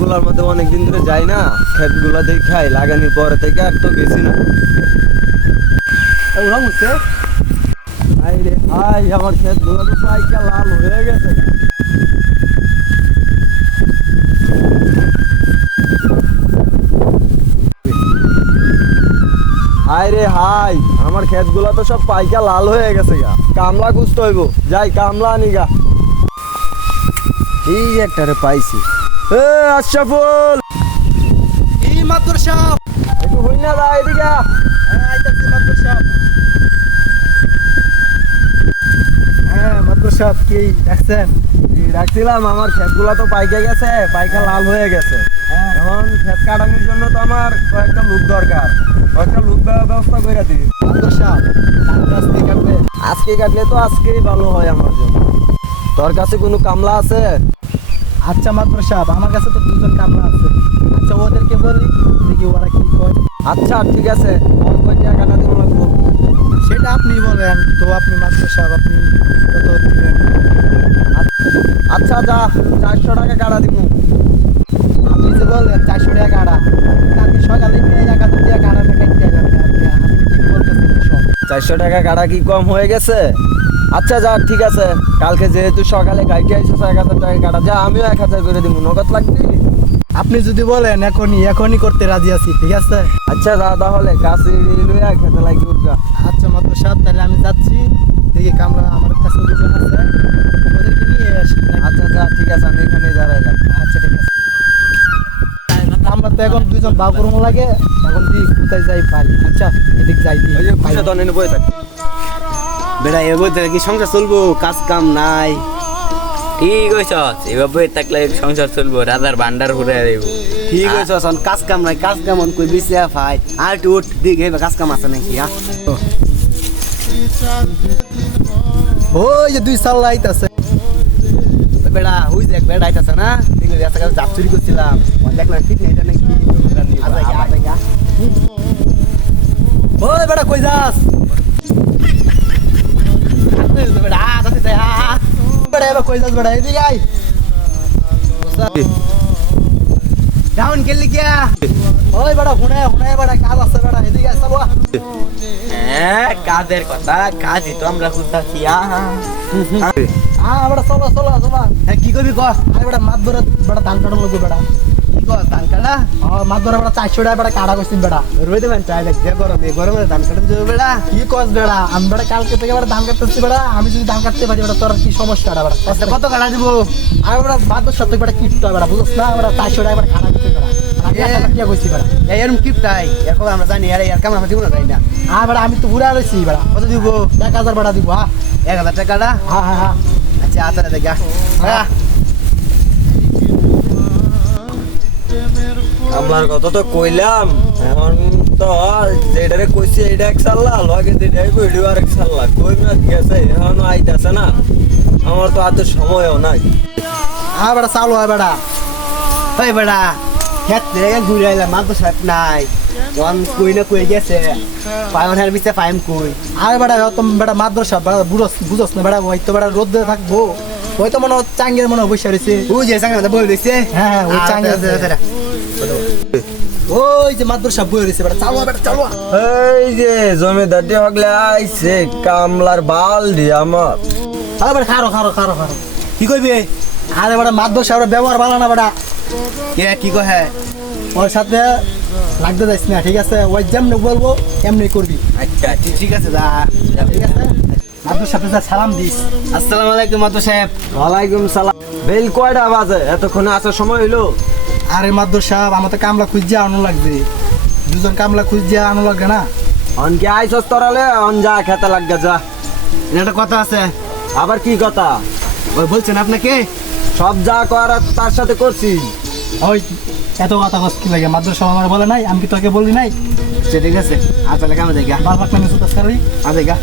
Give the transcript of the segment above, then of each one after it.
গুলার মধ্যে অনেকদিন ধরে যাই না, ক্ষেত গুলা দেখাই লাগানোর পরে থেকে আর তো গেছি না। ওরা বুঝছে হাই রে হাই, আমার ক্ষেত গুলা তো পাইকা লাল হয়ে গেছে। হাই রে হাই, আমার ক্ষেত গুলা তো সব পাইকা লাল হয়ে গেছে গা। কামলা খুঁজতে হইব, যাই কামলা আনি গা। এই একটারে পাইছি। এ আশরাফুল, এই মাদুর সাহেব, একটু হই না যা এদিকে। হ্যাঁ আইতাছি মাদুর সাহেব। হ্যাঁ মাদুর সাহেব, কি ডাকছেন? রাখছিলাম, আমার ক্ষেতগুলা তো পাইকে গেছে, পাইকা লাল হয়ে গেছে। হ্যাঁ এখন ক্ষেত কাটানোর জন্য তো আমার কয়েকটা লোক দরকার, কয়েকটা লোক ব্যবস্থা করে দিই। মাদুর সাহেব, কালকে আসতে কাটবে। আজকে কাটলে তো আজকেই ভালো হয় আমার জন্য। তোর কাছে কোনো কামলা আছে? আচ্ছা মাদুর সাহেব, আমার কাছে তো দুজন কামলা আছে। আচ্ছা ওদেরকে বলি, দেখি ওরা কি কয়। আচ্ছা ঠিক আছে, কয় টাকা কাটা দিব লাগবো? সেটা আপনি বলেন তো। আপনি মাদুর সাহেব, আপনি যত দিবেন। আচ্ছা যা, 400 টাকা কাটা দিব। আপনি যে বলেন 400 টাকা কাটা, কালকে সকালে নিয়ে 1000 টাকা কাটা কাটতে যাবে। আপনি কি বলতেছেন সব? 400 টাকা কাটা কি কম হয়ে গেছে? আচ্ছা যা, ঠিক আছে, কালকে যেহেতু সকালে গাইতে আইসো 1000 টাকা কাটা, যা আমিও 1000 করে দিব। নগদ লাগবে? আপনি যদি বলেন এখনই করতে রাজি আছি, ঠিক আছে? আচ্ছা যা, তাহলে কাছে লইয়া খেতে লাগবে উঠগা। আচ্ছা মাত্র সাত, তাহলে আমি যাচ্ছি। দেখি কামরা আমার কাছে দুজন আছে, ওদেরকে নিয়ে আসি। আচ্ছা যা, ঠিক আছে, আমি এখানে দাঁড়াইলাম। আচ্ছা ঠিক আছে। আমরা তো এখন দুজন বাবুরম লাগে, এখন দি কোথায় যাই পাই। আচ্ছা এদিক যাই দি। ওই যে খুশা তো নেনে বই থাক। বেড়া এ বলতে কি সংসার চলবো, কাজ কাম নাই। ঠিক হয়েছ, এভাবে থাকলে সংসার চলবো, রাজার ভান্ডার ঘুরে দেব। ঠিক আছে, এখন কাজ কাম নাই, কাজ কাম কই বেশি ভাই। আর একটু উঠ দিকে কাজ কাম আছে নাকি? ওই যে দুই সাল আইতাছে। বেড়া হুই দেখ, বেড়া আইতাছে না, ঠিক আছে, কাছে জাপ চুরি করছিলাম, দেখলাম ঠিক নেই, এটা নাকি ওই বেটা কই যাস? বেড়া যাতে যাই। বেটা এবার কই যাস? বেটা এদিকে আই। ডাউন খেললি গিয়া। ওই বেটা হুনে হুনে বেটা কাজ আছে, বেটা এদিকে আই। চলো হ্যাঁ, কাজের কথা, কাজই তো আমরা খুঁজতেছি। বেটা চলো চলো চলো। হ্যাঁ কি করবি ক? আরে বেটা মাছ ধরে বেটা ধান কাটা লাগবে বেটা। কি কর ধান কাটা? মাছ ধরে বেটা 400 টাকা বেটা কাটা করছিস বেটা। রোদে মান চাই দেখ, যে গরমে গরমে ধান কাটা যাবে বেড়া। কি কস বেটা? আমি বেটা কালকে থেকে বেটা ধান কাটতেছি বেটা। আমি যদি ধান কাটতে পারি বেটা, তোর কি সমস্যাটা বেটা? আচ্ছা কত কাটা দিব? আর বেটা বাদর সাথে বেটা কিপটা বেটা, বুঝছ না? বেটা 400 টাকা বেটা কাটা করছিস বেটা। আমি 1000 টাকা কইছি বেটা। এরম কিপটাই এখন আমরা জানি, আরে এর কাম আমরা দিব না, তাই না? বেটা আমি তো ঘুরে আইছি বেটা। কত দিব? 1000 বেটা দিব। 1000 টাকাটা? হ্যাঁ। আচ্ছা আচ্ছা দেখা। হ্যাঁ আমার কথা তো কইলাম, এখন তো যেটারে কইছি এটা এক সাল্লা, লগে যেটাই কইলি আর এক সাল্লা। কই না গেছে, এখনো আইতাছে না। আমার তো হাতে সময়ও নাই। বেটা চালু হয় বেটা। ওই বেড়া খেত থেকে ঘুরে আইলাম, মাছ তো সাপ নাই। ওয়ান কই না কই গেছে, পাইন হার বিছে পাইম কই। আরে বেটা তুমি বেটা মাদ্র সাহেব বেটা বুঝস না বেটা? ওই তো বেটা রোদ দিয়ে থাকবো। ওই তো মনে হয় চাঙ্গের মনে হয় বসে রয়েছে। ওই যে সাঙ্গে বই রইছে। হ্যাঁ ওই চাঙ্গের। ওই যে মাদ্র সাহেব বই রয়েছে বেটা। চালু বেটা চালু। এই যে জমিদারটি হগলে আইছে, কামলার বাল দি আমার। আরে বেটা খারো। কি কইবে? আরে বেটা মাদ্র সাহেবের ব্যবহার ভালো না বেটা। কে কি কহে? ওর সাথে লাগতে যাইস না, ঠিক আছে? ওই যেমনি বলবো এমনি করবি, আচ্ছা ঠিক আছে, যা। ঠিক আছে? মাদ্র সাহেবের যা সালাম দিস। আসসালামু আলাইকুম মাতো সাহেব। ওয়ালাইকুম সালাম। বেল কয়টা বাজে? এতক্ষণে আসার সময় হইলো? আরে মাদ্র সাহেব, আমার তো কামলা খুঁজছে আনো লাগবে। দুজন কামলা খুঁজছে আনো লাগবে না? অন কি আইসস তরালে? অন যা খেতে লাগবে যা। একটা কথা আছে। আবার কি কথা? ওই বলছেন আপনাকে সব যা করার তার সাথে করছি। ওই এত কথা কস কি লাগে? মাদ্র সাহেব আমার বলে নাই? আমি কি তোকে বলি নাই? সে ঠিক আছে, আসলে কামে দেখা। বাল পাক নামে সুতাস কারি। দেখা।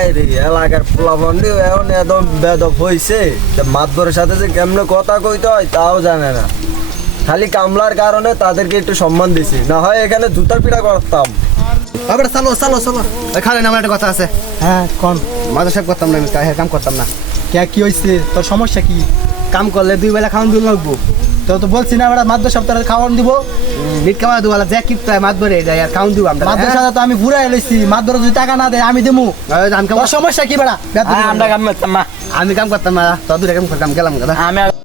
এই রে এলাকার পোলাবন্ডি এখন একদম বেদব হয়েছে। মাতবরের সাথে যে কেমনে কথা কইতে হয় তাও জানে না। খালি কামলার কারণে তাদেরকে একটু সম্মান দিছি, না হয় এখানে জুতার পিঠা করতাম। আবার চলো। ওই খালেন, আমার একটা কথা আছে। হ্যাঁ কোন? মাদ্র সাহেব করতাম না, আমি কাম করতাম না। কে কি হয়েছে? তোর সমস্যা কি? কাম করলে 2 বেলা খাওয়ান দিল লাগবো। তো বলছি না বেটা মাদ্র সপ্তাহে খাওয়ান দিব মিট কামা দুয়ালা যে কিপটা মাত ধরে যায় আর খাউন দিব আমরা মাদ্র সাথে তো আমি ঘুরাই লইছি মাদ্র যদি টাকা না দেয় আমি দেবো আমি তোর সমস্যা কি বেটা আমরা কাম করতাম না কাম করতাম না তো দূরে কাম করতাম গেলাম কথা আমি